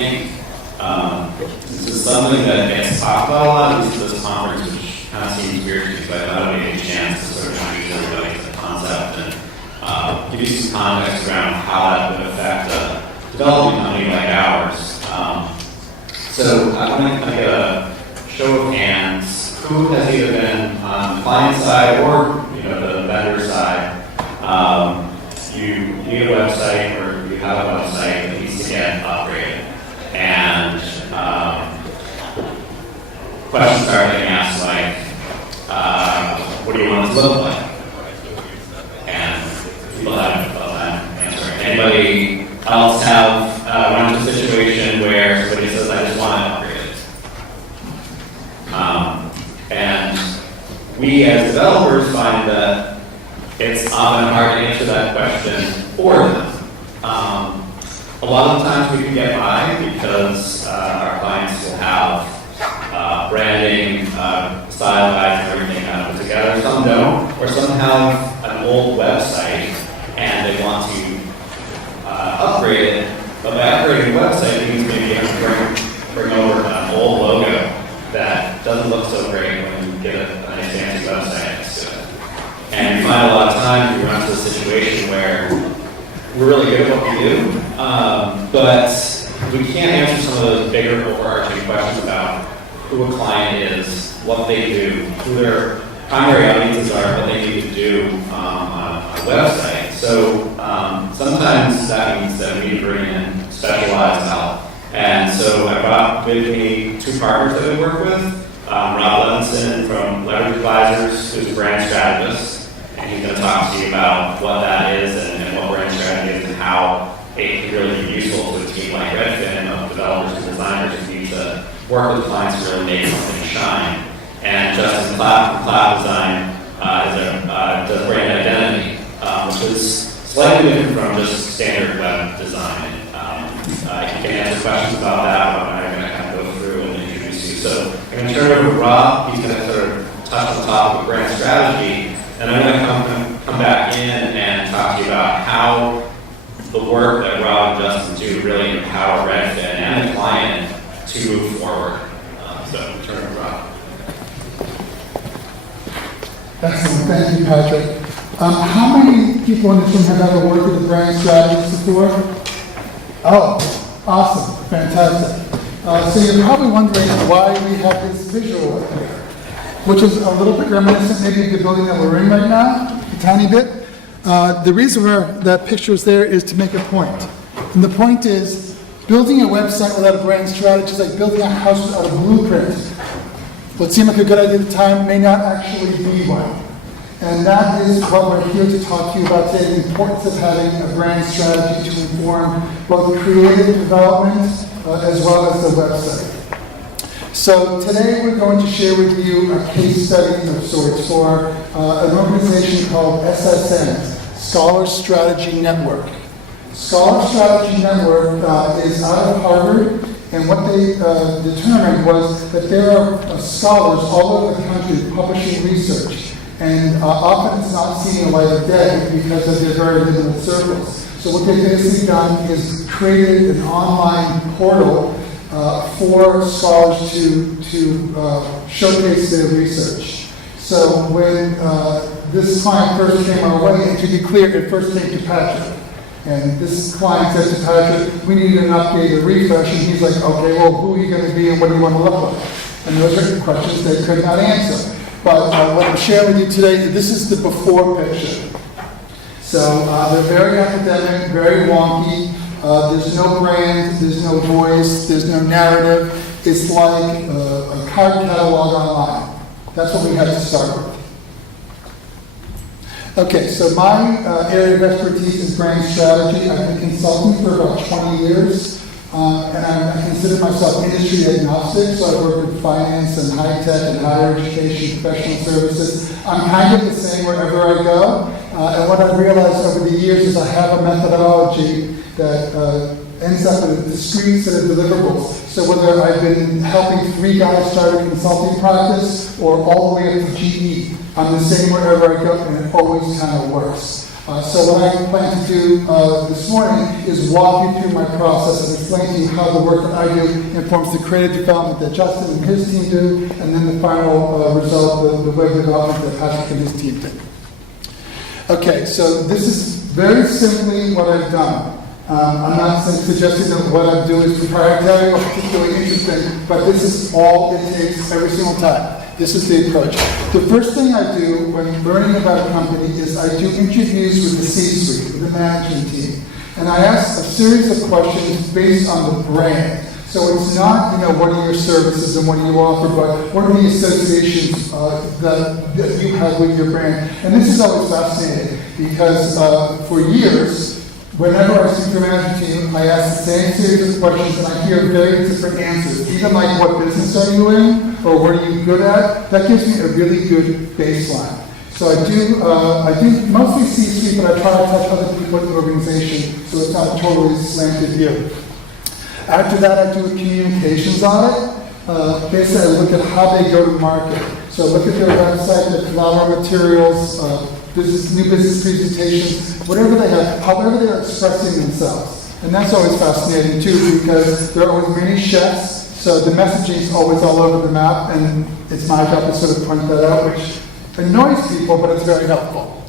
think this is something that gets talked about a lot, at least at this conference, which kind of seems weird to me, but I thought it would be a chance to sort of introduce everybody to the concept and give you some context around how that would affect a developing company like ours. So I want to get a show of hands. Who has either been on the client side or the vendor side? You need a website or you have a website that needs to get upgraded. And questions are getting asked like, what do you want it to look like? And people have an answer. Anybody else have run into a situation where somebody says, I just want to upgrade it? And we as developers find that it's often hard to answer that question for them. A lot of the times we can get by because our clients will have branding, style guides, and everything kind of put together. Some don't, or some have an old website and they want to upgrade it. But by upgrading the website, it means maybe you have to bring over an old logo that doesn't look so great when you get a nice fancy website next to it. And you find a lot of times we run into a situation where we're really good at what we do, but we can't answer some of those bigger overarching questions about who a client is, what they do, who their primary audiences are, what they need to do on a website. So sometimes that means that we bring in specialized help. And so I brought with me two partners that we work with. Levinson from Leverage Advisors, who's a brand strategist, and he's going to talk to you about what that is and what brand strategy is and how it can really be useful to a team like Redfin of developers and designers who need to work with clients to really make something shine. And Justin Clapp from Clapp Design does brand identity, which is slightly different from just standard web design. You can answer questions about that, but I'm going to kind of go through and introduce you. So I'm going to turn it over to Rob. He's going to sort of touch on the topic of brand strategy, and I'm going to come back in and talk to you about how the work that Rob and Justin do really empower Redfin and the client to move forward. So turn it over to Rob. Excellent. Thank you, Patrick. How many people in this room have ever worked with a brand strategist before? Oh, awesome. Fantastic. So you're probably wondering why we have this visual up here, which is a little bit reminiscent maybe of the building that we're in right now, a tiny bit. The reason that picture is there is to make a point. And the point is, building a website without a brand strategy is like building a house without a blueprint. What seemed like a good idea at the time may not actually be one. And that is what we're here to talk to you about today, the importance of having a brand strategy to inform both creative development as well as the website. So today we're going to share with you a case study of sorts for an organization called SSN, Scholar Strategy Network. Scholar Strategy Network is out of Harvard, and what they determined was that there are scholars all over the country publishing research. And often it's not seeing the light of day because of their very limited circles. So what they've basically done is created an online portal for scholars to showcase their research. So when this client first came our way, and to be clear, it first came to Patrick. And this client said to Patrick, we need an update, a refresh, and he's like, okay, well, who are you going to be and what do you want to look like? And those are questions they could not answer. But what I'm sharing with you today, this is the before picture. So they're very academic, very wonky. There's no brand, there's no voice, there's no narrative. It's like a card catalog online. That's what we had to start with. Okay, so my area of expertise is brand strategy. I've been consulting for about 20 years. And I consider myself industry agnostic, so I work with finance and high tech and higher education, professional services. I'm kind of the same wherever I go. And what I've realized over the years is I have a methodology that ends up with a discrete set of deliverables. So whether I've been helping 3 guys start a consulting practice or all the way up to GE, I'm the same wherever I go, and it always kind of works. So what I plan to do this morning is walk you through my process and explain to you how the work that I do informs the creative development that Justin and his team do, and then the final result, the web development that Patrick and his team did. Okay, so this is very simply what I've done. I'm not suggesting that what I'm doing is proprietary or particularly interesting, but this is all it takes every single time. This is the approach. The first thing I do when learning about a company is I do interviews with the C-suite, with the management team. And I ask a series of questions based on the brand. So it's not, what are your services and what do you offer, but what are the associations that you have with your brand? And this is always fascinating because for years, whenever I speak to a management team, I ask the same series of questions and I hear very different answers. Even like, what business are you in? Or what are you good at? That gives me a really good baseline. So I do mostly C-suite, but I try to touch other people in the organization so it's not a totally slanted view. After that, I do a communications audit. Basically, I look at how they go to market. So I look at their website, their collateral materials, new business presentations, whatever they have, however they're expressing themselves. And that's always fascinating too, because there are always many chefs, so the messaging is always all over the map, and it's my job to sort of point that out, which annoys people, but it's very helpful.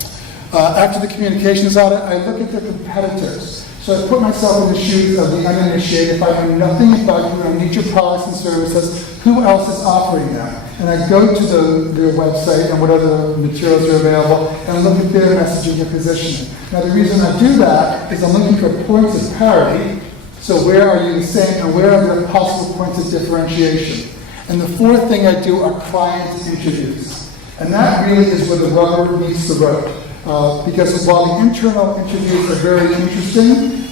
After the communications audit, I look at their competitors. So I put myself in the shoes of the uninitiated. If I know nothing about you, I need your products and services, who else is offering them? And I go to their website and what other materials are available, and I look at their messaging and positioning. Now the reason I do that is I'm looking for points of parity. So where are you the same, and where are the possible points of differentiation? And the fourth thing I do are client interviews. And that really is where the rubber meets the road. Because while the internal interviews are very interesting,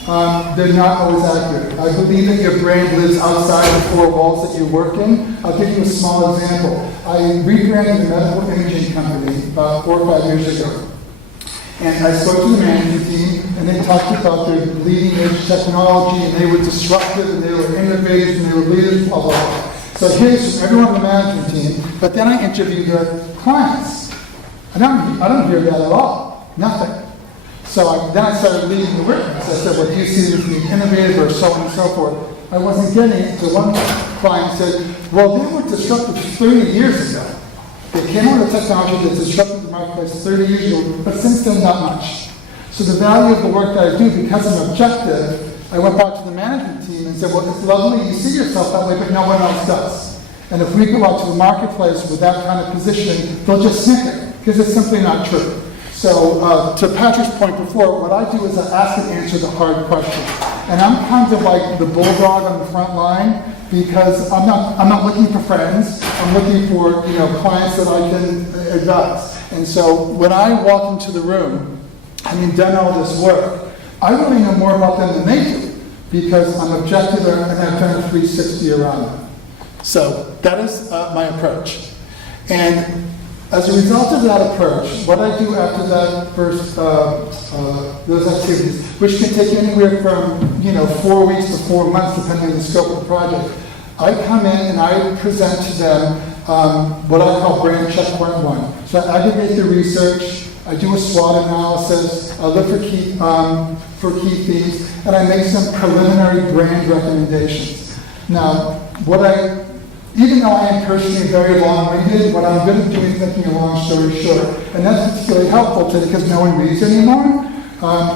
they're not always accurate. I believe that your brand lives outside the four walls that you work in. I'll give you a small example. I rebranded a medical imaging company about 4 or 5 years ago. And I spoke to the management team, and they talked about their leading edge technology, and they were disruptive, and they were innovative, and they were leaders, blah, blah, blah. So here's everyone on the management team, but then I interviewed their clients. I don't hear that at all. Nothing. So then I started leading the witness. I said, well, do you see this as being innovative or so on and so forth? I wasn't getting it. So one client said, well, they were disruptive 30 years ago. They came out with technology that disrupted the marketplace 30 years ago, but since then, not much. So the value of the work that I do, because I'm objective, I went back to the management team and said, well, it's lovely, you see yourself that way, but no one else does. And if we go out to the marketplace with that kind of positioning, they'll just snicker, because it's simply not true. So to Patrick's point before, what I do is I ask and answer the hard questions. And I'm kind of like the bulldog on the front line, because I'm not looking for friends. I'm looking for clients that I can advise. And so when I walk into the room, having done all this work, I really know more about them than they do, because I'm objective and I've done a 360 around them. So that is my approach. And as a result of that approach, what I do after that first, those activities, which can take anywhere from 4 weeks to 4 months, depending on the scope of the project, I come in and I present to them what I call brand checkpoint 1. So I aggregate the research, I do a SWOT analysis, I look for key themes, and I make some preliminary brand recommendations. Now, even though I am personally very long-winded, what I'm good at doing is making a long story short. And that's particularly helpful today because no one reads anymore.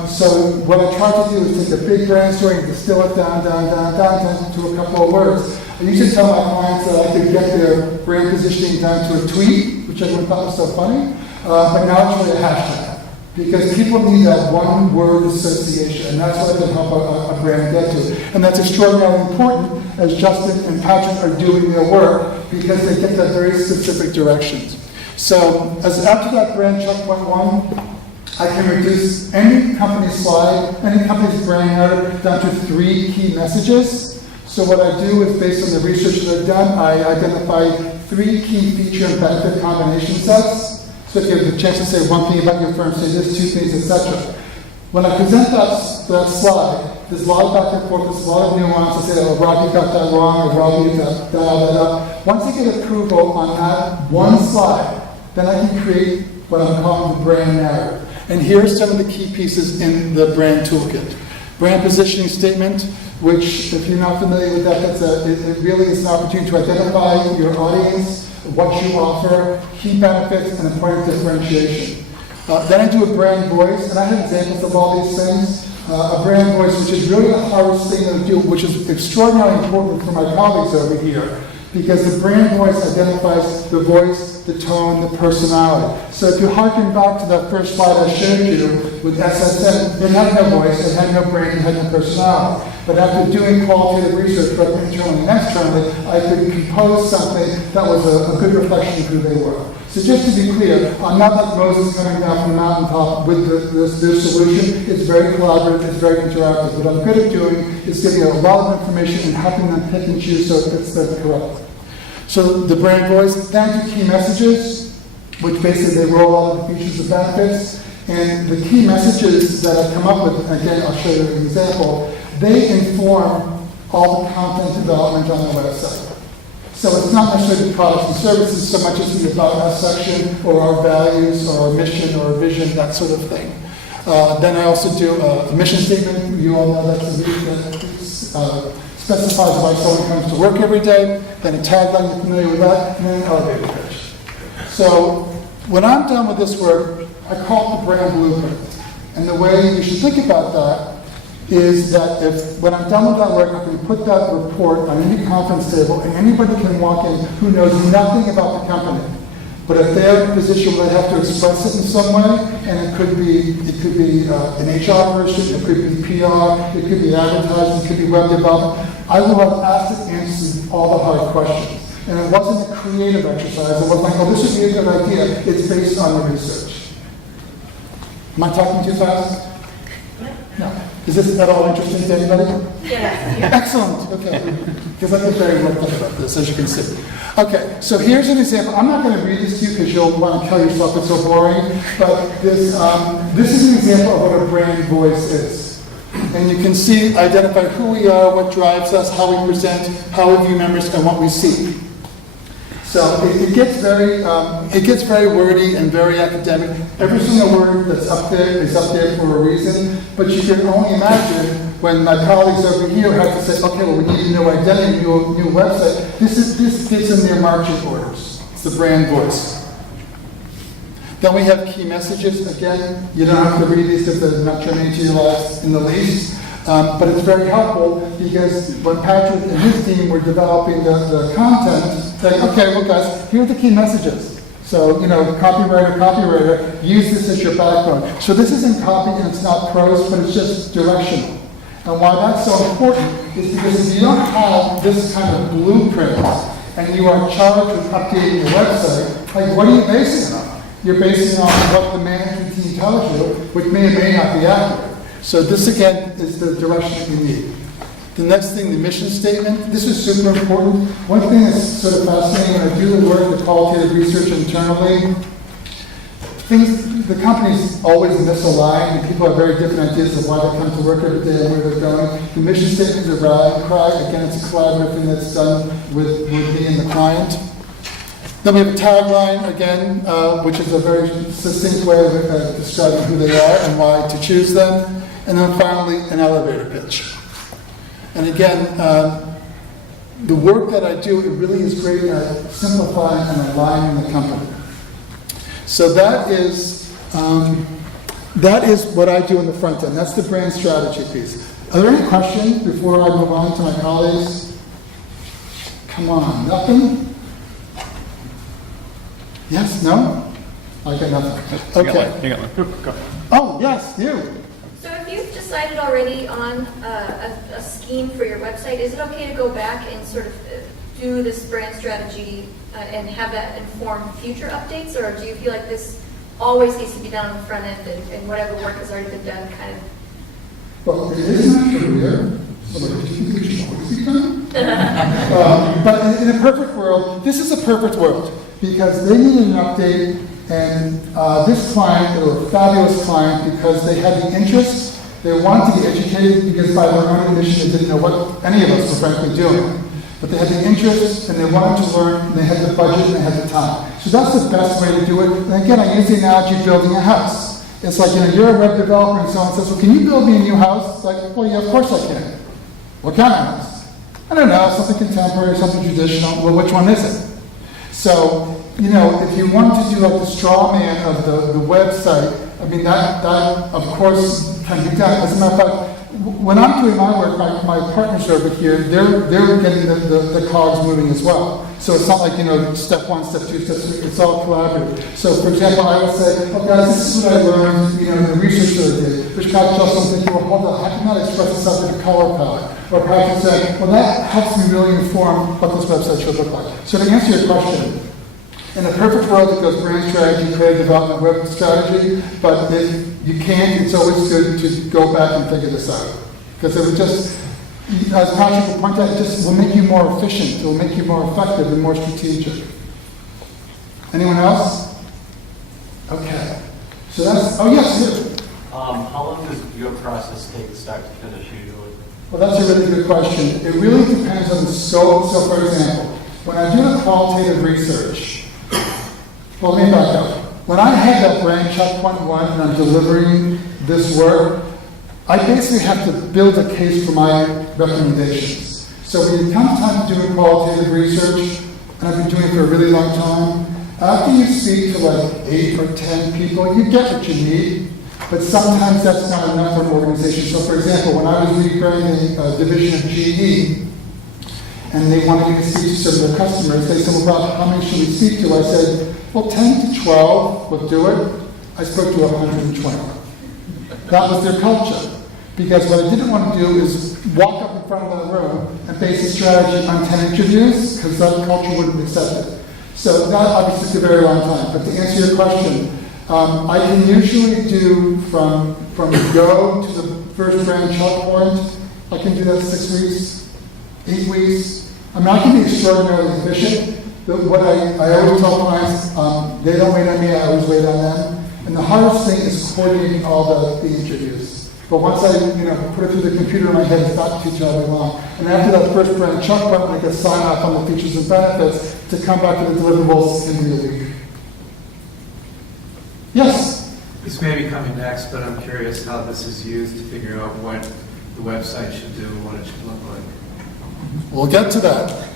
So what I try to do is take a big brand story and distill it down to a couple of words. I usually tell my clients that I could get their brand positioning down to a tweet, which I thought was so funny, but now it's really a hashtag. Because people need that one-word association, and that's what I can help a brand get to. And that's extraordinarily important as Justin and Patrick are doing their work, because they get that very specific directions. So after that brand checkpoint 1, I can reduce any company's slide, any company's brand narrative down to 3 key messages. So what I do is, based on the research that I've done, I identify 3 key feature and benefit combination sets. So if you have the chance to say one thing about your firm, say this, 2 things, etc. When I present that slide, there's a lot of back and forth, there's a lot of nuance. I say, oh, Rob, you got that wrong, or Rob, you got that up. Once I get approval on that one slide, then I can create what I'm calling the brand narrative. And here are some of the key pieces in the brand toolkit. Brand positioning statement, which, if you're not familiar with that, it really is an opportunity to identify your audience, what you offer, key benefits, and a point of differentiation. Then I do a brand voice, and I have examples of all these things. A brand voice, which is really the hardest thing to do, which is extraordinarily important for my colleagues over here, because the brand voice identifies the voice, the tone, the personality. So if you harken back to that first slide I showed you with SSN, it had no voice, it had no brand, it had no personality. But after doing qualitative research, both internally and externally, I could compose something that was a good reflection of who they were. So just to be clear, I'm not like Moses coming down from the mountaintop with this solution. It's very collaborative, it's very interactive. What I'm good at doing is giving a lot of information and helping them pick and choose so it fits them correctly. So the brand voice, then key messages, which basically they roll out the features and benefits. And the key messages that I've come up with, again, I'll show you an example, they inform all the content development on the website. So it's not necessarily the products and services so much as the About Us section, or our values, or our mission, or our vision, that sort of thing. Then I also do a mission statement. You all know that's a that specifies why someone comes to work every day. Then a tagline, you're familiar with that, and then an elevator pitch. So when I'm done with this work, I call it the brand blueprint. And the way you should think about that is that when I'm done with that work, I can put that report on any conference table, and anybody can walk in who knows nothing about the company. But if they're in a position where they have to express it in some way, and it could be an HR person, it could be PR, it could be advertising, it could be web development, I will have asked it answers all the hard questions. And it wasn't a creative exercise. It wasn't like, oh, this would be a good idea. It's based on the research. Am I talking too fast? No. Is this at all interesting to anybody? Yeah. Excellent. Okay. Because I get very worked up about this, as you can see. Okay. So here's an example. I'm not going to read this to you because you'll want to kill yourself. It's so boring. But this is an example of what a brand voice is. And you can see, identify who we are, what drives us, how we present, how we view members, and what we seek. So it gets very wordy and very academic. Every single word that's up there is up there for a reason. But you can only imagine when my colleagues over here have to say, okay, well, we need a new identity, new website. This fits in their marching orders. It's the brand voice. Then we have key messages. Again, you don't have to read these because they're not turning into your lives in the least. But it's very helpful because when Patrick and his team were developing the content, they're like, okay, well guys, here are the key messages. So, copywriter, use this as your backbone. So this isn't copy and it's not prose, but it's just directional. And why that's so important is because if you don't have this kind of blueprint and you are charged with updating your website, like what are you basing it on? You're basing it on what the management team tells you, which may or may not be accurate. So this, again, is the direction that you need. The next thing, the mission statement. This is super important. One thing that's sort of fascinating, when I do the work, the qualitative research internally, the companies always misalign, and people have very different ideas of why they come to work every day and where they're going. The mission statement is a rally cry. Again, it's a collaborative thing that's done with me and the client. Then we have a tagline, again, which is a very succinct way of describing who they are and why to choose them. And then finally, an elevator pitch. And again, the work that I do, it really is great at simplifying and aligning the company. So that is what I do in the front end. That's the brand strategy piece. Are there any questions before I move on to my colleagues? Come on, nothing? Yes, no? I got nothing. Okay. You got one. Go. Oh, yes, you. So if you've decided already on a scheme for your website, is it okay to go back and sort of do this brand strategy and have that inform future updates? Or do you feel like this always needs to be done on the front end and whatever work has already been done kind of? Well, it is not career. But in a perfect world, this is a perfect world because they needed an update. And this client, they were a fabulous client because they had the interest, they wanted to get educated because by their own admission they didn't know what any of us were frankly doing. But they had the interest and they wanted to learn and they had the budget and they had the time. So that's the best way to do it. And again, I use the analogy of building a house. It's like, you're a web developer and someone says, well, can you build me a new house? It's like, well, yeah, of course I can. What kind of house? I don't know, something contemporary, something traditional. Well, which one is it? So, if you want to do like the straw man of the website, I mean, that of course can be done. As a matter of fact, when I'm doing my work, my partners over here, they're getting the cogs moving as well. So it's not like, step one, step two, step three, it's all collaborative. So for example, I would say, oh guys, this is what I learned, in the research that I did, which kind of tells something, well, hold on, how can that express itself in a color palette? Or perhaps say, well, that helps me really inform what this website should look like. So to answer your question, in a perfect world, it goes brand strategy, creative development, web strategy, but if you can't, it's always good to go back and figure this out. Because it would just, as Patrick will point out, it just will make you more efficient, it will make you more effective and more strategic. Anyone else? Okay. So that's, oh yes, you. How long does your process take start to finish usually? Well, that's a really good question. It really depends on the scope. So for example, when I do a qualitative research, well, let me back up. When I had that brand checkpoint one and I'm delivering this work, I basically have to build a case for my recommendations. So when it comes time to do qualitative research, and I've been doing it for a really long time, after you speak to like 8 or 10 people, you get what you need, but sometimes that's not enough for an organization. So for example, when I was rebranding a division of GE, and they wanted me to speak to some of their customers, they said, well, how many should we speak to? I said, well, 10 to 12 will do it. I spoke to 120. That was their culture. Because what I didn't want to do is walk up in front of that room and base a strategy on 10 interviews, because that culture wouldn't accept it. So that obviously took a very long time. But to answer your question, I can usually do from go to the first brand checkpoint, I can do that 6 weeks, 8 weeks. I mean, I can be extraordinarily efficient. What I always tell clients, they don't wait on me, I always wait on them. And the hardest thing is coordinating all the interviews. But once I put it through the computer in my head, it's not too terribly long. And after that first brand checkpoint, I can sign off on the features and benefits to come back to the deliverables in the week. Yes? This may be coming next, but I'm curious how this is used to figure out what the website should do, what it should look like. We'll get to that.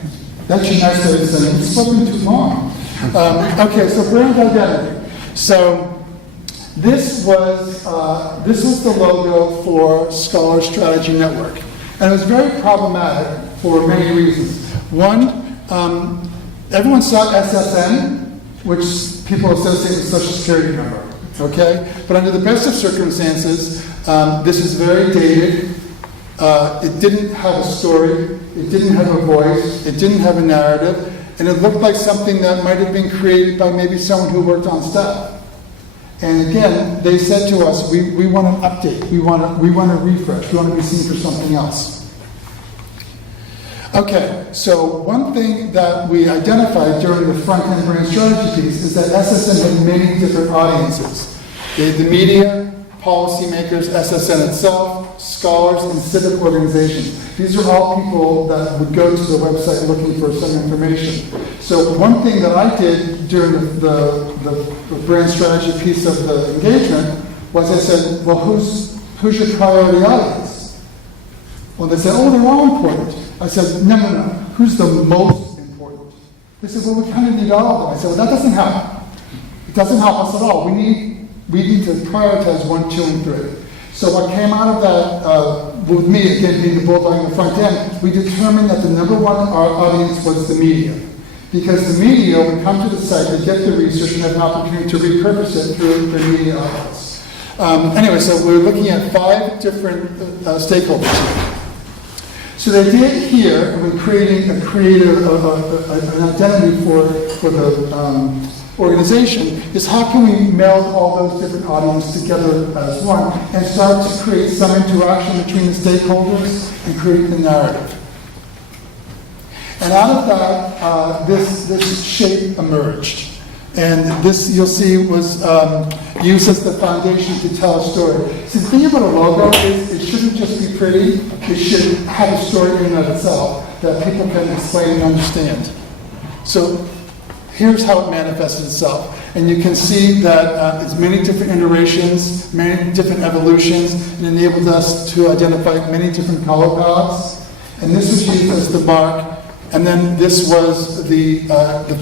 That's your next way of saying, it's spoken too long. Okay, so brand identity. So this was the logo for Scholar Strategy Network. And it was very problematic for many reasons. One, everyone saw SSN, which people associate with Social Security number. Okay? But under the best of circumstances, this is very dated. It didn't have a story, it didn't have a voice, it didn't have a narrative, and it looked like something that might have been created by maybe someone who worked on staff. And again, they said to us, we want an update, we want a refresh, we want to be seen for something else. Okay, so one thing that we identified during the front-end brand strategy piece is that SSN had many different audiences. They had the media, policymakers, SSN itself, scholars, and civic organizations. These are all people that would go to the website looking for some information. So one thing that I did during the brand strategy piece of the engagement was I said, well, who's your priority audience? Well, they said, oh, they're all important. I said, no. Who's the most important? They said, well, we kind of need all of them. I said, well, that doesn't help. It doesn't help us at all. We need to prioritize 1, 2, and 3. So what came out of that, with me, again, being the bulldog in the front end, we determined that the number one audience was the media. Because the media would come to the site, they get the research, and have an opportunity to repurpose it through their media outlets. Anyway, so we're looking at 5 different stakeholders here. So the idea here, when creating an identity for the organization, is how can we meld all those different audiences together as one and start to create some interaction between the stakeholders and create the narrative. And out of that, this shape emerged. And this, you'll see, was used as the foundation to tell a story. See, the thing about a logo is it shouldn't just be pretty, it should have a story in and of itself that people can explain and understand. So Here's how it manifested itself. And you can see that it's many different iterations, many different evolutions. It enabled us to identify many different color palettes. And this was used as the mark. And then this was the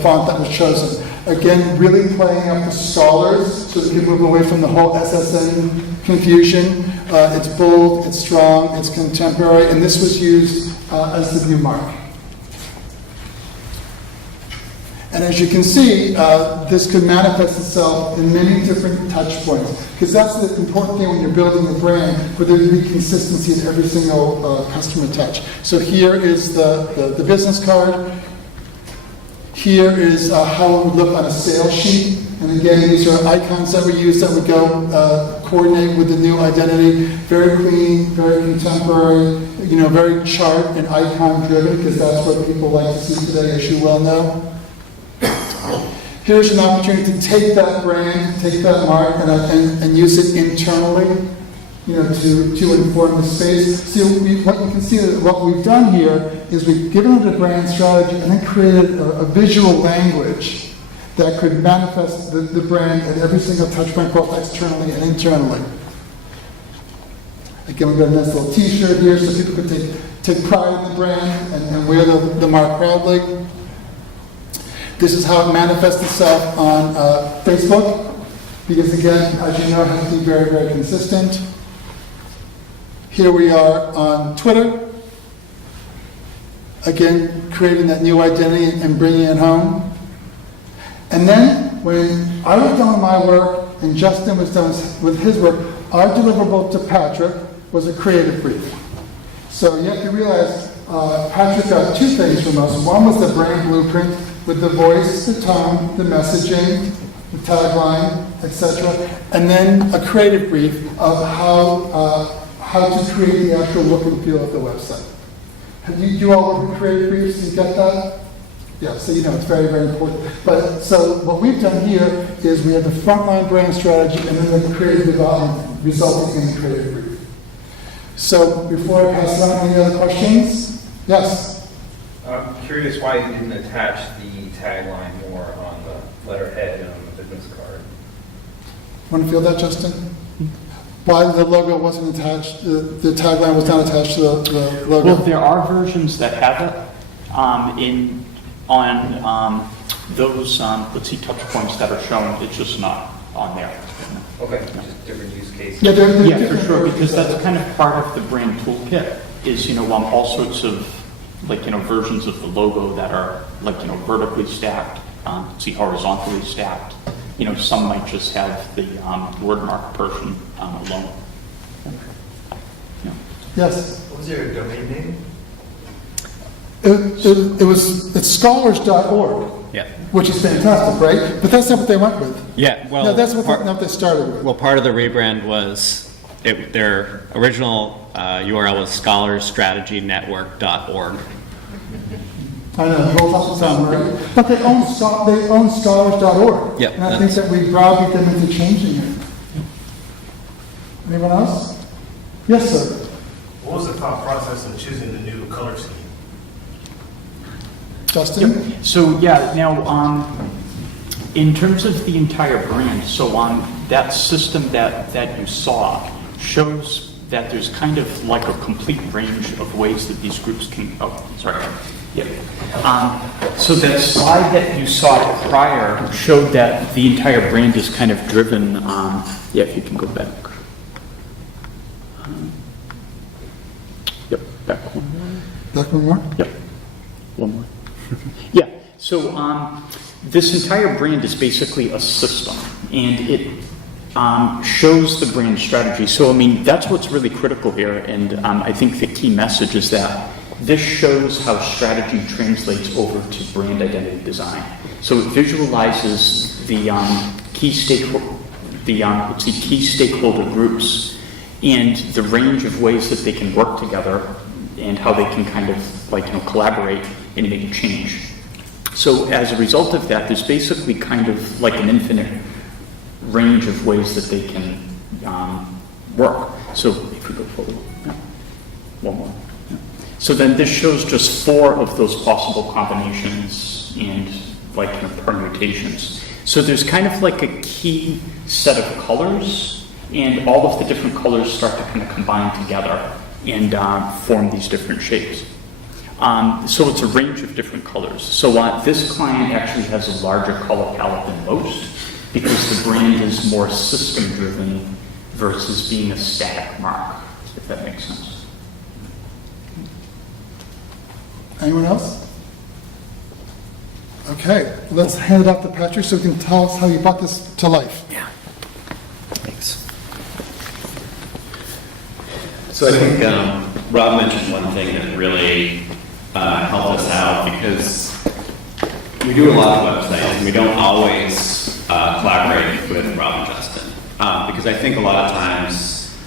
font that was chosen. Again, really playing up the scholars so that we can move away from the whole SSN confusion. It's bold, it's strong, it's contemporary, and this was used as the new mark. And as you can see, this could manifest itself in many different touch points, because that's the important thing when you're building a brand, for there to be consistency in every single customer touch. So here is the business card. Here is how it would look on a sales sheet. And again, these are icons that we use that would go coordinate with the new identity. Very clean, very contemporary, very chart and icon driven, because that's what people like to see today, as you well know. Here's an opportunity to take that brand, take that mark, and use it internally, to inform the space. See, what you can see that what we've done here is we've given it a brand strategy and then created a visual language that could manifest the brand at every single touch point, both externally and internally. Again, we've got a nice little T-shirt here so people can take pride in the brand and wear the mark proudly. This is how it manifests itself on Facebook, because again, as you know, it has to be very, very consistent. Here we are on Twitter. Again, creating that new identity and bringing it home. And then, when I was done with my work and Justin was done with his work, our deliverable to Patrick was a creative brief. So you have to realize Patrick got two things from us. One was the brand blueprint with the voice, the tone, the messaging, the tagline, etc. And then a creative brief of how to create the actual look and feel of the website. Have you all work with creative briefs? You get that? Yeah, so it's very, very important. But so what we've done here is we have the frontline brand strategy and then the creative development resulting in the creative brief. So before I pass it on, any other questions? Yes? I'm curious why you didn't attach the tagline more on the letterhead and on the business card. Want to feel that, Justin? Why the logo wasn't attached, the tagline was not attached to the logo? Well, there are versions that have it on those, let's see, touch points that are shown. It's just not on there. Okay, just different use cases. Yeah, they're Yeah, for different sure, versions because of that's it. kind of part of the brand toolkit is, all sorts of, versions of the logo that are, vertically stacked, see, horizontally stacked. Some might just have the word mark portion alone. Yeah. Yes. What was your domain name? It's scholars.org, Yeah. which is fantastic, right? But that's not what they went with. Yeah, well, No, that's not part, what they started with. well, part of the rebrand was their original URL was scholarsstrategynetwork.org. I know, it rolls off the tongue, right? But they own scholars.org. Yep, And I think that we browbeat them into changing it. Anyone else? Yes, sir. What was the thought process of choosing the new color scheme? Justin? So yeah, now in terms of the entire brand, so that system that you saw shows that there's kind of like a complete range of ways that these groups can. Oh, sorry. Yeah. So that slide that you saw prior showed that the entire brand is kind of driven. Yeah, if you can go back. Yep, back one more. Back one more? Yep, one more. Yeah, so this entire brand is basically a system, and it shows the brand strategy. So, that's what's really critical here, and I think the key message is that this shows how strategy translates over to brand identity design. So it visualizes the key stakeholder groups and the range of ways that they can work together and how they can kind of collaborate and make a change. So as a result of that, there's basically kind of like an infinite range of ways that they can work. So if we go forward, yeah. One more. Yeah. So then this shows just 4 of those possible combinations and like kind of permutations. So there's kind of like a key set of colors, and all of the different colors start to kind of combine together and form these different shapes. So it's a range of different colors. So this client actually has a larger color palette than most because the brand is more system-driven versus being a static mark, if that makes sense. Anyone else? Okay, let's hand it off to Patrick so he can tell us how you brought this to life. Yeah. Thanks. So I think Rob mentioned one thing that really helped us out, because we do a lot of websites and we don't always collaborate with Rob and Justin. Because I think a lot of times,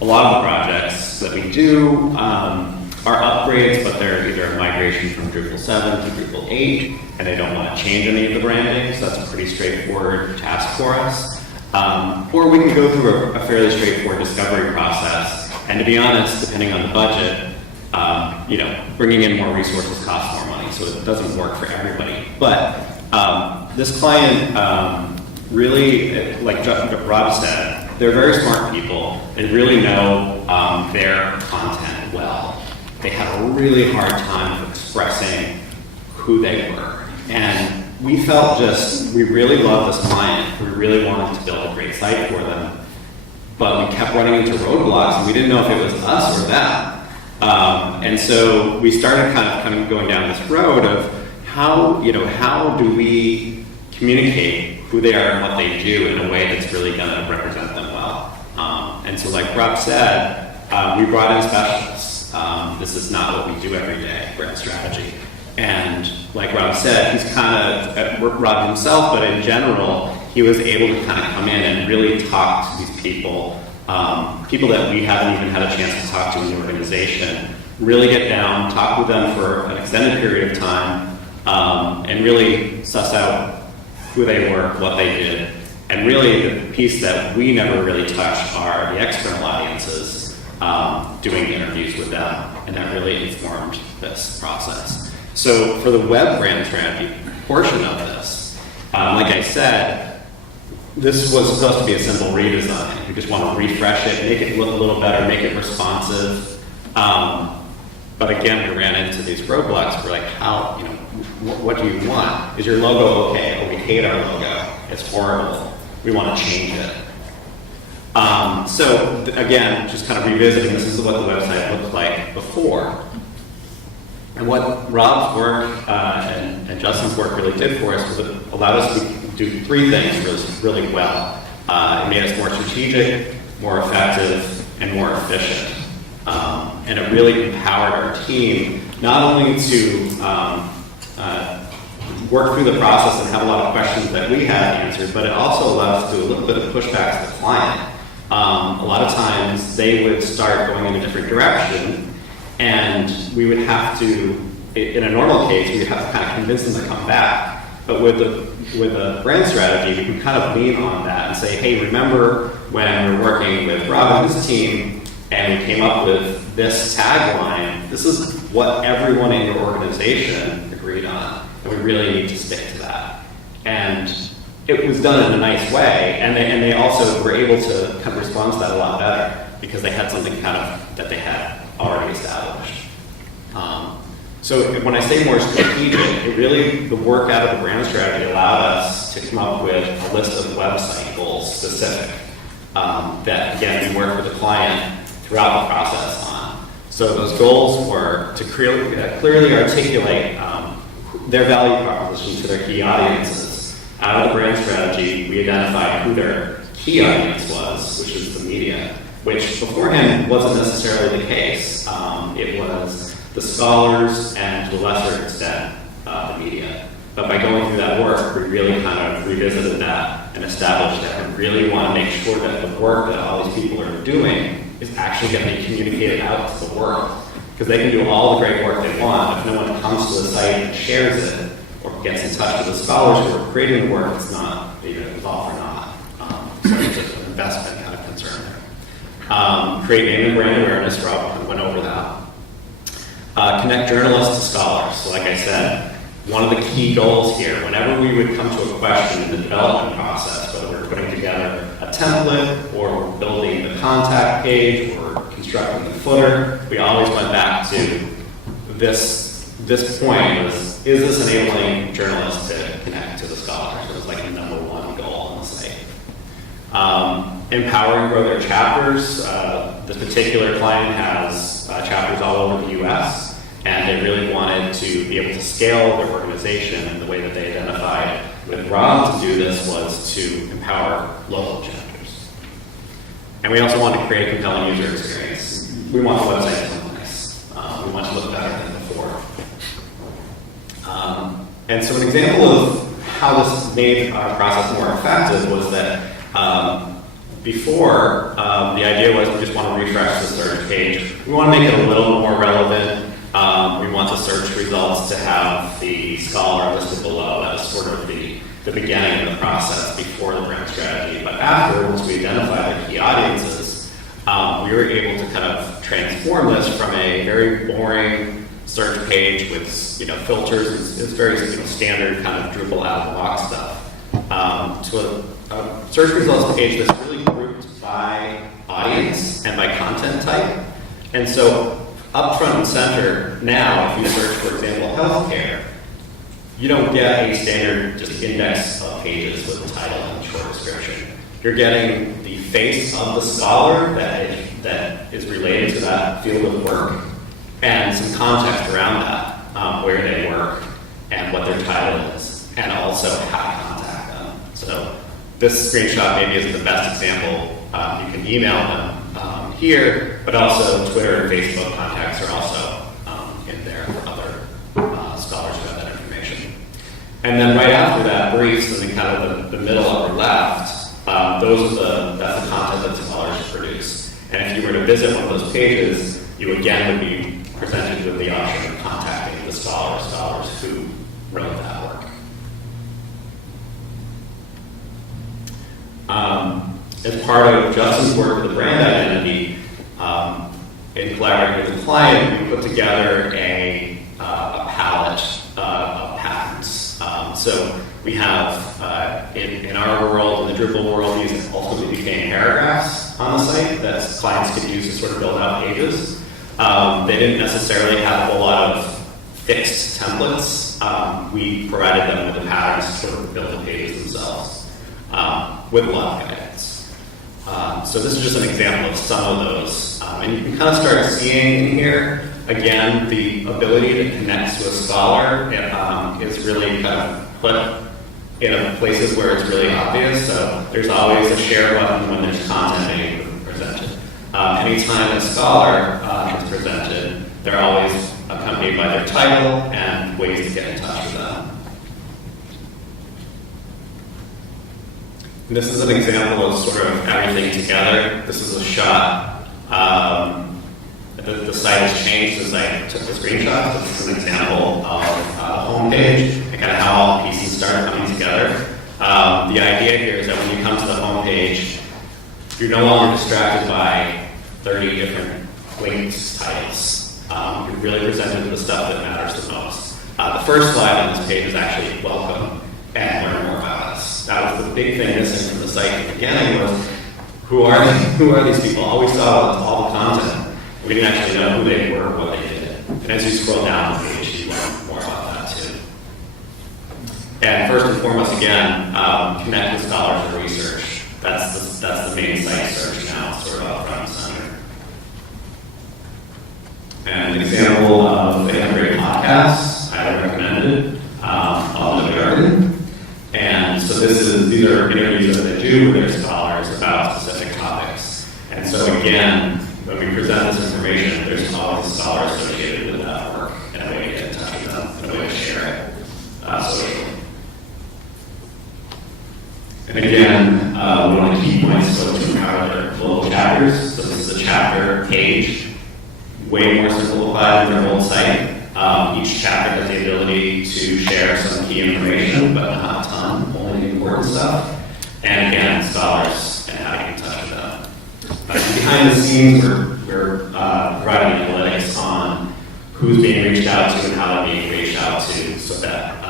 a lot of the projects that we do are upgrades, but they're either a migration from Drupal 7 to Drupal 8, and they don't want to change any of the branding, so that's a pretty straightforward task for us. Or we can go through a fairly straightforward discovery process, and to be honest, depending on the budget, bringing in more resources costs more money, so it doesn't work for everybody. But this client really, like Rob said, they're very smart people. They really know their content well. They had a really hard time of expressing who they were. And we felt we really loved this client. We really wanted to build a great site for them. But we kept running into roadblocks, and we didn't know if it was us or them. And so we started kind of going down this road of how do we communicate who they are and what they do in a way that's really going to represent them well. And so like Rob said, we brought in specialists. This is not what we do every day, brand strategy. And like Rob said, he's kind of, Rob himself, but in general, he was able to kind of come in and really talk to these people, people that we haven't even had a chance to talk to in the organization, really get down, talk with them for an extended period of time, and really suss out who they were, what they did. And really the piece that we never really touched are the external audiences, doing interviews with them, and that really informed this process. So for the web brand strategy portion of this, like I said, this was supposed to be a simple redesign. We just want to refresh it, make it look a little better, make it responsive. But again, we ran into these roadblocks. We're like, what do you want? Is your logo okay? Oh, we hate our logo. It's horrible. We want to change it. So again, just kind of revisiting, this is what the website looked like before. And what Rob's work and Justin's work really did for us was it allowed us to do three things really well. It made us more strategic, more effective, and more efficient. And it really empowered our team not only to work through the process and have a lot of questions that we had answered, but it also allowed us to do a little bit of pushback to the client. A lot of times they would start going in a different direction, and we would have to, in a normal case, we would have to kind of convince them to come back. But with the brand strategy, we could kind of lean on that and say, hey, remember when we were working with Rob and his team, and we came up with this tagline, this is what everyone in your organization agreed on, and we really need to stick to that. And it was done in a nice way, and they also were able to kind of respond to that a lot better because they had something kind of that they had already established. So when I say more strategic, it really, the work out of the brand strategy allowed us to come up with a list of website goals specific that, again, we work with the client throughout the process on. So those goals were to clearly articulate their value proposition to their key audiences. Out of the brand strategy, we identified who their key audience was, which is the media, which beforehand wasn't necessarily the case. It was the scholars and, to a lesser extent, the media. But by going through that work, we really kind of revisited that and established that we really want to make sure that the work that all these people are doing is actually going to be communicated out to the world. Because they can do all the great work they want, if no one comes to the site and shares it or gets in touch with the scholars who are creating the work, it's not, it's all for naught. So it's just an investment kind of concern there. Create name and brand awareness, Rob went over that. Connect journalists to scholars. So like I said, one of the key goals here, whenever we would come to a question in the development process, whether we're putting together a template or building the contact page or constructing the footer, we always went back to this point was, is this enabling journalists to connect to the scholars? It was like the number one goal on the site. Empower and grow their chapters. This particular client has chapters all over the U.S., and they really wanted to be able to scale their organization, and the way that they identified with Rob to do this was to empower local chapters. And we also wanted to create a compelling user experience. We want the website to look nice. We want to look better than before. And so an example of how this made our process more effective was that before, the idea was we just want to refresh the search page. We want to make it a little more relevant. We want the search results to have the scholar listed below as sort of the beginning of the process before the brand strategy. But after, once we identified the key audiences, we were able to kind of transform this from a very boring search page with filters. It's very standard kind of Drupal out-of-the-box stuff to a search results page that's really grouped by audience and by content type. And so up front and center now, if you search, for example, healthcare, you don't get a standard just index of pages with a title and short description. You're getting the face of the scholar that is related to that field of work and some context around that, where they work and what their title is, and also how to contact them. So this screenshot maybe isn't the best example. You can email them here, but also Twitter and Facebook contacts are also in there for other scholars who have that information. And then right after that, briefs, and then kind of the middle upper left, that's the content that scholars produce. And if you were to visit one of those pages, you again would be presented with the option of contacting the scholars who wrote that work. As part of Justin's work with the brand identity, in collaborating with the client, we put together a palette of patterns. So we have, in our world, in the Drupal world, these ultimately became paragraphs on the site that clients could use to sort of build out pages. They didn't necessarily have a whole lot of fixed templates. We provided them with the patterns to sort of build the pages themselves with a lot of guidance. So this is just an example of some of those. And you can kind of start seeing in here, again, the ability to connect to a scholar is really kind of put in places where it's really obvious. So there's always a share button when there's content being presented. Anytime a scholar is presented, they're always accompanied by their title and ways to get in touch with them. And this is an example of sort of everything together. This is a shot. The site has changed since I took the screenshot. This is an example of the homepage and kind of how all the pieces start coming together. The idea here is that when you come to the homepage, you're no longer distracted by 30 different links, titles. You're really presented with the stuff that matters the most. The first slide on this page is actually welcome and learn more about us. That was the big thing missing from the site at the beginning was, who are these people? All we saw was all the content. We didn't actually know who they were, what they did. And as you scroll down the page, you learn more about that too. And first and foremost, again, connect with scholars and research. That's the main site search now, sort of up front and center. And an example of a great podcast, I recommend it, on the garden. And so these are interviews that they do with their scholars about specific topics. And so again, when we present this information, there's always a scholar associated with that work and a way to get in touch with them, and a way to share it socially. And again, one of the key points was to empower their local chapters. So this is a chapter page, way more simplified than their old site. Each chapter has the ability to share some key information, but not a ton, only the important stuff. And again, scholars and how to get in touch with them. Behind the scenes, we're providing analytics on who's being reached out to and how they're being reached out to, so that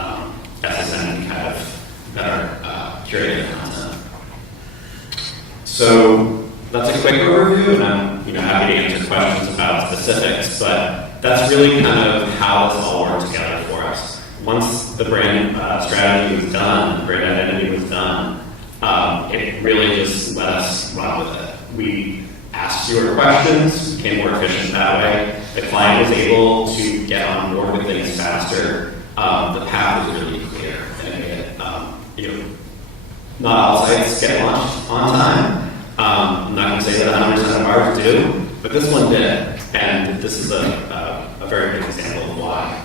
So that's a quick overview, and I'm happy to answer questions about specifics, but that's really kind of how this all worked together for us. Once the brand strategy was done, the brand identity was done, it really just let us run with it. We asked fewer questions, became more efficient that way. The client was able to get on board with things faster. The path was really clear, and it made it, not all sites get launched on time. I'm not going to say that 100% of ours do, but this one did, and this is a very good example of why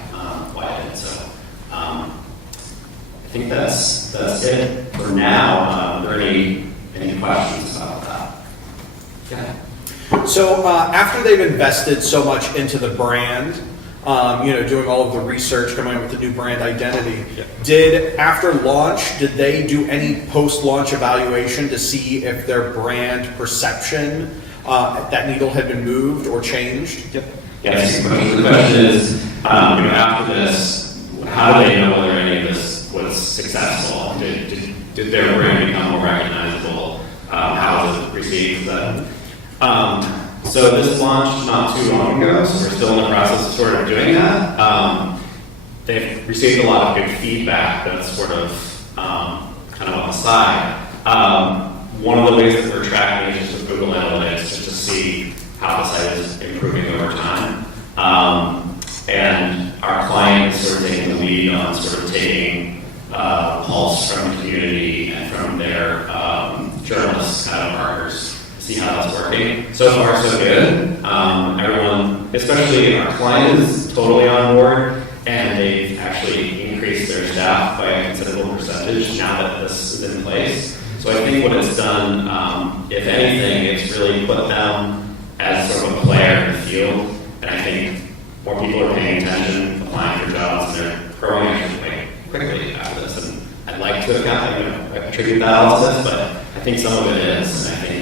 it did. So I think that's it for now. Are there any questions about that? Yeah. So after they've invested so much into the brand, doing all of the research, coming up with the new brand identity, after launch, did they do any post-launch evaluation to see if their brand perception, that needle had been moved or changed? Yep. Yes. The question is, after this, how do they know whether any of this was successful? Did their brand become more recognizable? How was it received? So this launched not too long ago, so we're still in the process of sort of doing that. They've received a lot of good feedback that's sort of kind of on the side. One of the ways that we're tracking is just with Google Analytics, just to see how the site is improving over time. And our client is sort of taking the lead on sort of taking pulse from the community and from their journalists kind of partners. See how that's working. So far, so good. Everyone, especially our client, is totally on board, and they've actually increased their staff by a considerable percentage now that this is in place. So I think what it's done, if anything, it's really put them as sort of a player in the field, and I think more people are paying attention, applying for jobs, and they're growing actually quite quickly after this. And I'd like to attribute that all to this, but I think some of it is. And I think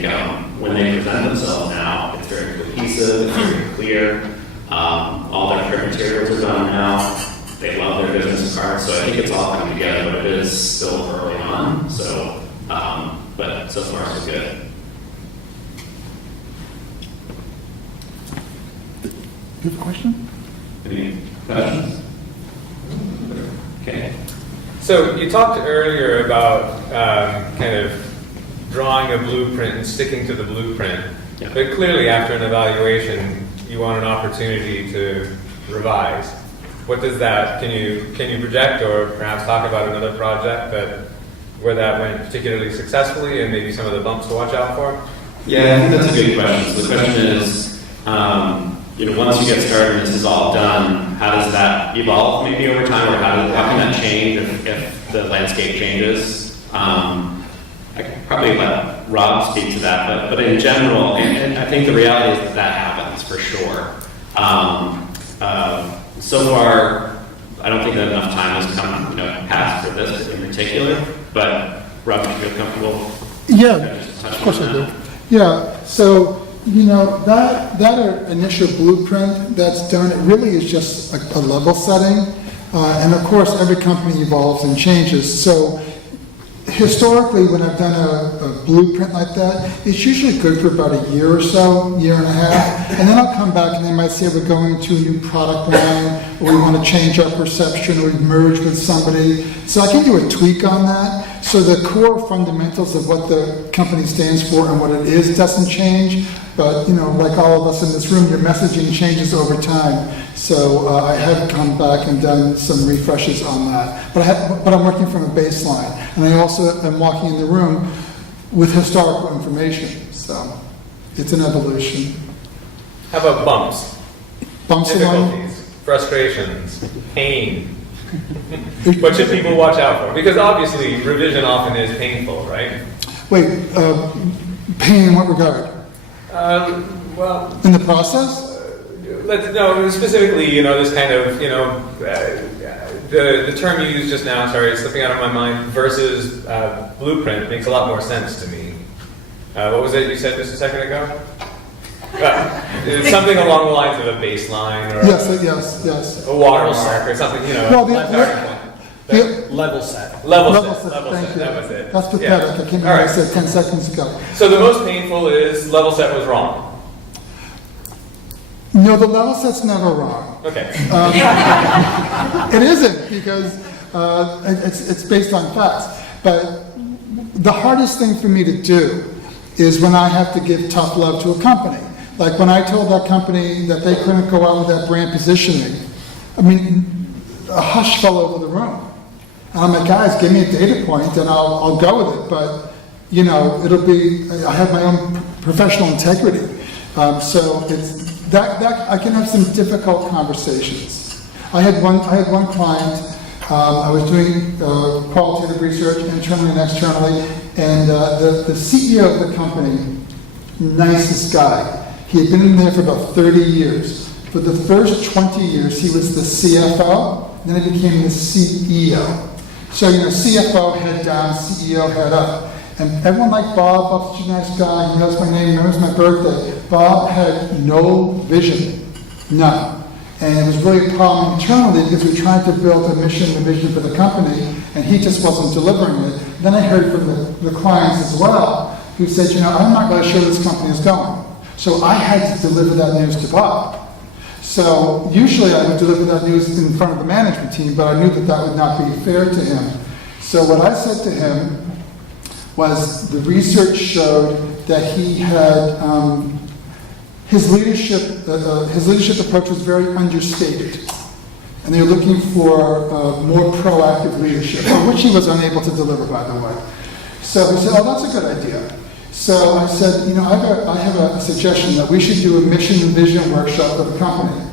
when they present themselves now, it's very cohesive, it's very clear. All their print materials are done now. They love their business cards, so I think it's all coming together, but it is still early on. So, but so far so good. You have a question? Any questions? Okay. So you talked earlier about kind of drawing a blueprint and sticking to the blueprint. Yeah. But clearly after an evaluation, you want an opportunity to revise. What does that, can you project or perhaps talk about another project where that went particularly successfully and maybe some of the bumps to watch out for? Yeah, I think that's a good question. So the question is, once you get started and this is all done, how does that evolve maybe over time, or how can that change if the landscape changes? I could probably let Rob speak to that, but in general, and I think the reality is that happens for sure. So far, I don't think that enough time has come passed for this in particular, but Rob, do you feel comfortable? Yeah, of course I do. Yeah, so that initial blueprint that's done, it really is just a level setting. And of course, every company evolves and changes. So historically, when I've done a blueprint like that, it's usually good for about a year or so, year and a half. And then I'll come back and they might say we're going to a new product line, or we want to change our perception, or we merge with somebody. So I can do a tweak on that. So the core fundamentals of what the company stands for and what it is doesn't change. But, like all of us in this room, your messaging changes over time. So I have come back and done some refreshes on that. But I'm working from a baseline. And I also am walking in the room with historical information. So it's an evolution. How about bumps? Bumps along. Difficulties, frustrations, pain. What should people watch out for? Because obviously revision often is painful, right? Wait, pain in what regard? Well, in the process? Specifically, this kind of, the term you used just now, sorry, it's slipping out of my mind, versus blueprint makes a lot more sense to me. What was it you said just a second ago? It's something along the lines of a baseline or yes, a watermark or something, Well, Level set. Level Level set. set, Level thank set. you. That was it. That's Yeah. pathetic. I can't All remember what I right. said 10 seconds ago. So the most painful is level set was wrong. No, the level set's never wrong. Okay. It isn't, because it's based on facts. But the hardest thing for me to do is when I have to give tough love to a company. Like when I told that company that they couldn't go out with that brand positioning, I mean, a hush fell over the room. And I'm like, guys, give me a data point and I'll go with it. But, you know, it'll be, I have my own professional integrity. So it's, that I can have some difficult conversations. I had one client, I was doing qualitative research internally and externally, and the CEO of the company, nicest guy, he had been in there for about 30 years. For the first 20 years, he was the CFO, then he became the CEO. So, you know, CFO head down, CEO head up. And everyone liked Bob. Bob's such a nice guy. He knows my name, knows my birthday. Bob had no vision. None. And it was really a problem internally because we tried to build a mission and a vision for the company, and he just wasn't delivering it. Then I heard from the clients as well, who said, you know, I'm not really sure where this company is going. So I had to deliver that news to Bob. So usually I would deliver that news in front of the management team, but I knew that that would not be fair to him. So what I said to him was the research showed that he had, his leadership approach was very understated. And they were looking for more proactive leadership, which he was unable to deliver, by the way. So he said, oh, that's a good idea. So I said, you know, I have a suggestion that we should do a mission and vision workshop for the company.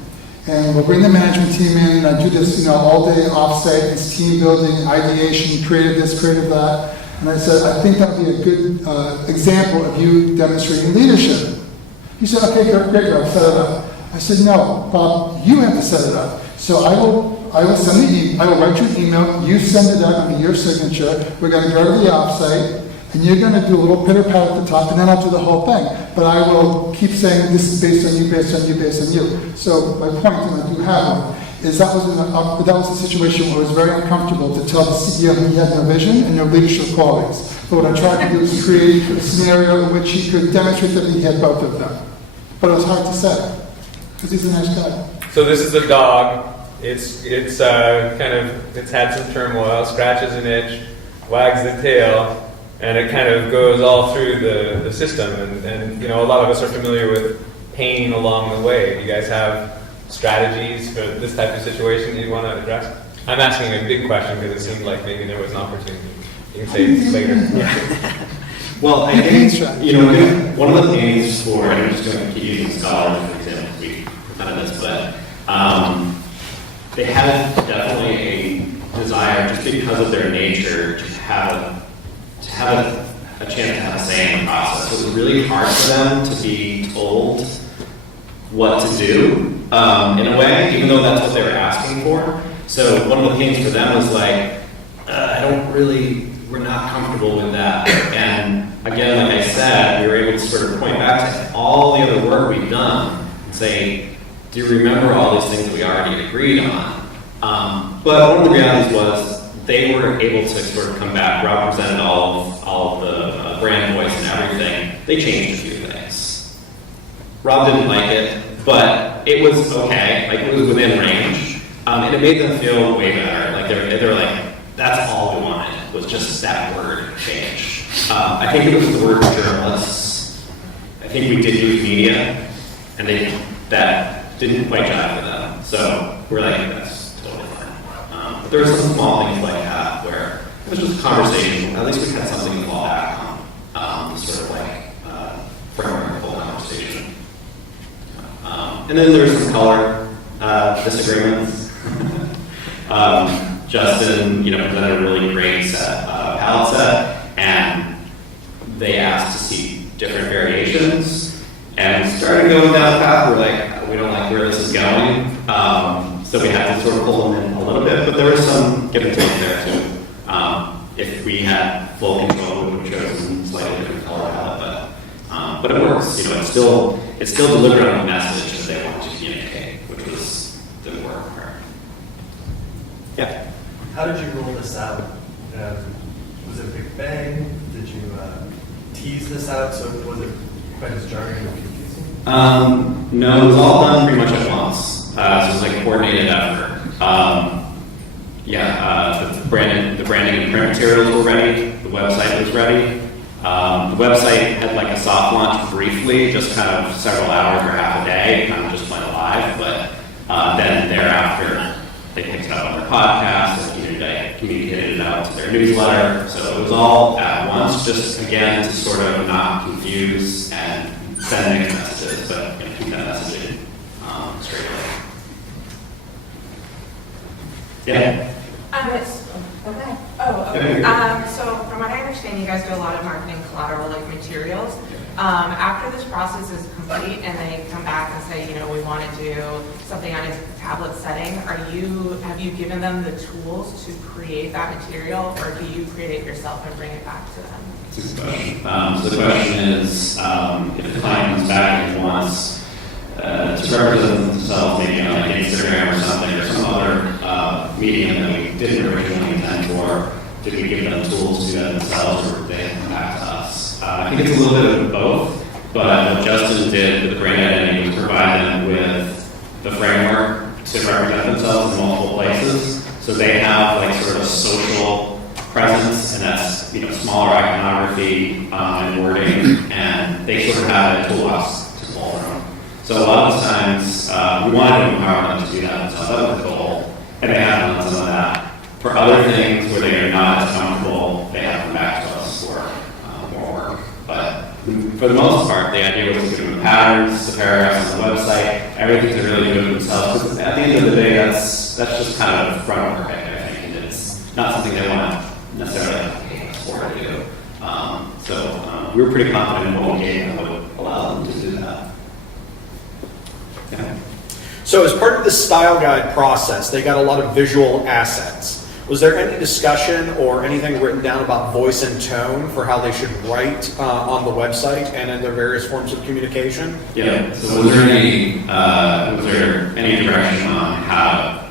And we'll bring the management team in, and I do this, you know, all day offsite. It's team building, ideation, creative this, creative that. And I said, I think that would be a good example of you demonstrating leadership. He said, okay, great, Rob, set it up. I said, no, Bob, you have to set it up. So I will send I will write you an email, you send it out under your signature, we're going to go to the offsite, and you're going to do a little pitter-pat at the top, and then I'll do the whole thing. But I will keep saying this is based on you, based on you, based on you. So my point, and I do have one, is that was a situation where it was very uncomfortable to tell the CEO he had no vision and no leadership qualities. But what I tried to do was create a scenario in which he could demonstrate that he had both of them. But it was hard to say, because he's a nice guy. So this is a dog. It's had some turmoil, scratches an itch, wags the tail, and it kind of goes all through the system. And you know, a lot of us are familiar with pain along the way. Do you guys have strategies for this type of situation you want to address? I'm asking a big question because it seemed like maybe there was an opportunity. You can say it later. Well, I think, you know, one of the things for, I'm just going to keep using scholars for example, we none of this, but they have definitely a desire, just because of their nature, to have a chance to have a say in the process. So it's really hard for them to be told what to do, in a way, even though that's what they were asking for. So one of the things for them was like, we're not comfortable with that. And again, like I said, we were able to sort of point back to all the other work we've done and say, do you remember all these things that we already agreed on? But one of the realities was they were able to sort of come back, represented all of the brand voice and everything. They changed a few things. Rob didn't like it, but it was okay. Like, it was within range. And it made them feel way better. Like, they were like, that's all we wanted, was just that word change. I think it was the word journalists. I think we did use media, and that didn't quite jive with them. So we're like, that's totally fine. But there were some small things like that where it was just a conversation. At least we had something to fall back on, sort of like framework of the whole conversation. And then there was some color disagreements. Justin, presented a really great palette set, and they asked to see different variations. And we started going down the path, we're like, we don't like where this is going. So we had to sort of pull them in a little bit, but there was some give and take there too. If we had full control, we would have chosen slightly different color palette, but it works. It's still delivered on the message that they want to communicate, which was the important part. Yeah. How did you roll this out? Was it a big bang? Did you tease this out so it wasn't quite as jarring or confusing? No, it was all done pretty much at once. So it was like a coordinated effort. The branding and print materials were ready. The website was ready. The website had like a soft launch briefly, just kind of several hours or half a day, kind of just went live. But then thereafter, they picked it up on their podcast, and they communicated it out to their newsletter. So it was all at once, just again to sort of not confuse and send mixed messages, but keep that messaging straight away. Yeah. Okay. So from what I understand, you guys do a lot of marketing collateral like materials. After this process is complete and they come back and say, we want to do something on a tablet setting, have you given them the tools to create that material, or do you create it yourself and bring it back to them? That's a good question. So the question is, if the client comes back and wants to represent themselves maybe on like Instagram or something, or some other medium that we didn't originally intend for, did we give them tools to do that themselves, or did they come back to us? I think it's a little bit of both, but what Justin did with the brand identity was provide them with the framework to represent themselves in multiple places. So they have like sort of a social presence, and that's smaller iconography and wording, and they sort of have a toolbox to pull from. So a lot of times we wanted to empower them to do that, so that was the goal, and they have done some of that. For other things where they are not as comfortable, they have come back to us for more work. But for the most part, the idea was to give them the patterns, the paragraphs on the website, everything to really do it themselves. Because at the end of the day, that's just kind of front work, I think, and it's not something they want to necessarily afford to do. So we were pretty confident in what we gave them would allow them to do that. Yeah. So as part of the style guide process, they got a lot of visual assets. Was there any discussion or anything written down about voice and tone for how they should write on the website and in their various forms of communication? Yeah. So was there any direction on how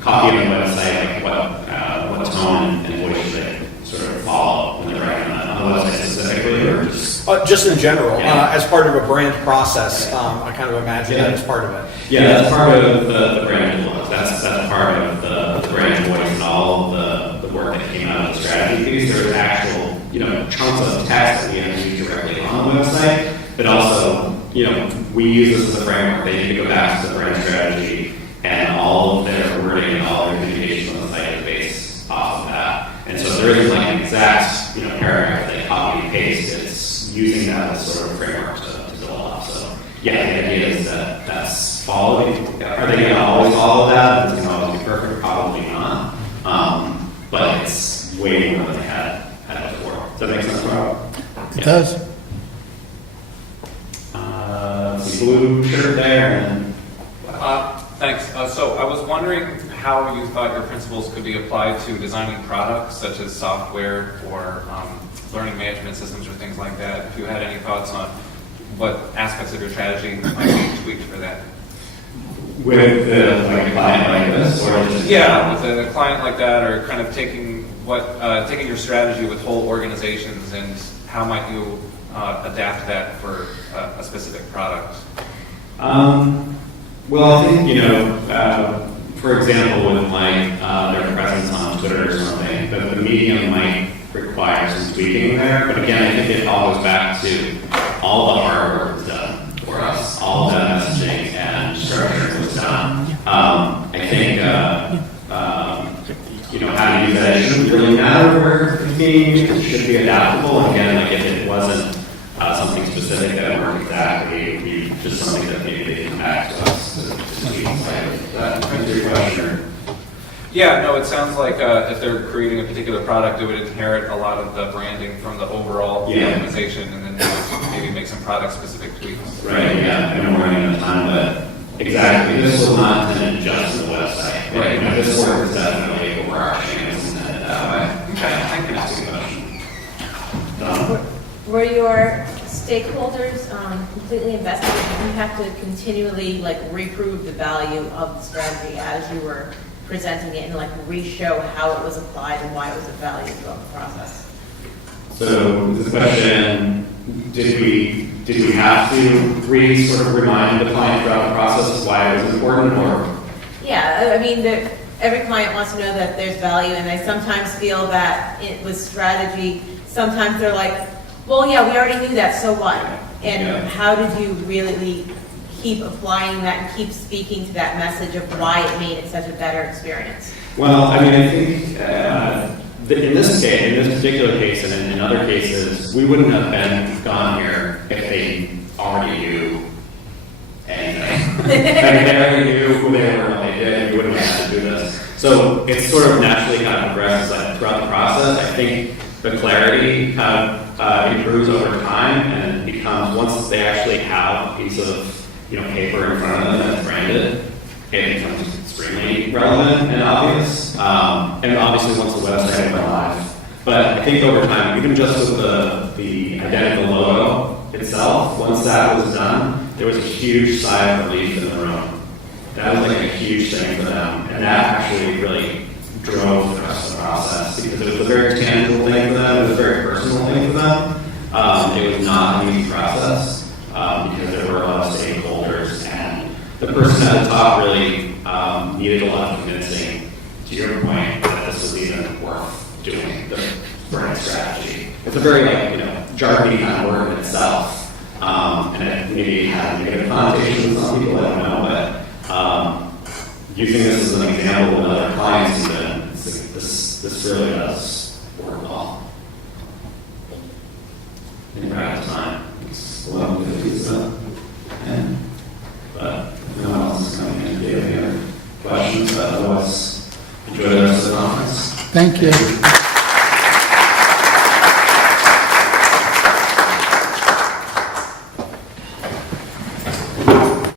copy on the website, like what tone and voice should they sort of follow when they're writing on the website specifically, or just in general, as part of a brand process? I kind of imagine that as part of it. Yeah, that's part of the brand look. That's part of the brand voice and all of the work that came out of the strategy piece. There's actual, chunks of text that we have to use directly on the website, but also, we use this as a framework. They need to go back to the brand strategy, and all of their wording and all their communication on the site is based off of that. And so there isn't like an exact, paragraph that they copy and paste. It's using that as sort of a framework to build off. So yeah, the idea is that that's following. Are they going to always follow that? It's going to always be perfect? Probably not. But it's way more than they had before. Does that make sense, Rob? It does. Blue shirt there, and thanks. So I was wondering how you thought your principles could be applied to designing products such as software or learning management systems or things like that. If you had any thoughts on what aspects of your strategy might be tweaked for that. With a client like this, or just with a client like that, or kind of taking your strategy with whole organizations and how might you adapt that for a specific product? Well, I think, for example, with their presence on Twitter or something, the medium might require some tweaking there. But again, I think it all goes back to all the hard work was done for us. All of that messaging and structure was done. I think, how to use that, it shouldn't really matter where it's being used. It should be adaptable. And again, like if it wasn't something specific that worked exactly, it would be just something that maybe they come back to us. That answer your question? Yeah, no, it sounds like if they're creating a particular product, it would inherit a lot of the branding from the overall organization, and then they would maybe make some product-specific tweaks. Right, yeah, I know we're running out of time, but exactly, this was not intended just the website. Right. This work is definitely overarching and it's intended that way. Okay, I can ask you a question. Were your stakeholders completely invested? Did you have to continually reprove the value of the strategy as you were presenting it and like re-show how it was applied and why it was of value throughout the process. So the question, did we have to sort of remind the client throughout the process why it was important, or? Yeah, I mean, every client wants to know that there's value, and they sometimes feel that it was strategy. Sometimes they're like, well, yeah, we already knew that, so what? And how did you really keep applying that and keep speaking to that message of why it made it such a better experience? Well, I mean, I think in this case, in this particular case, and in other cases, we wouldn't have gone here if they already knew anything. I mean, they already knew who they were and what they did, and we wouldn't have had to do this. So it's sort of naturally kind of progresses like throughout the process. I think the clarity kind of improves over time, and it becomes, once they actually have a piece of paper in front of them that's branded, it becomes extremely relevant and obvious. And obviously once the website went live. But I think over time, even just with the identical logo itself, once that was done, there was a huge sigh of relief in the room. That was like a huge thing for them. And that actually really drove the rest of the process, because it was a very tangible thing for them, it was a very personal thing for them. It was not an easy process, because there were a lot of stakeholders, and the person at the top really needed a lot of convincing, to your point, that this was even worth doing the brand strategy. It's a very jargony kind of word in itself, and it maybe had negative connotations with some people, I don't know, but using this as an example with other clients, even, this really does work well. I think we're out of time. It's 11:50, so, but no one else is coming in to give any other questions, but otherwise, enjoy the rest of the conference. Thank you.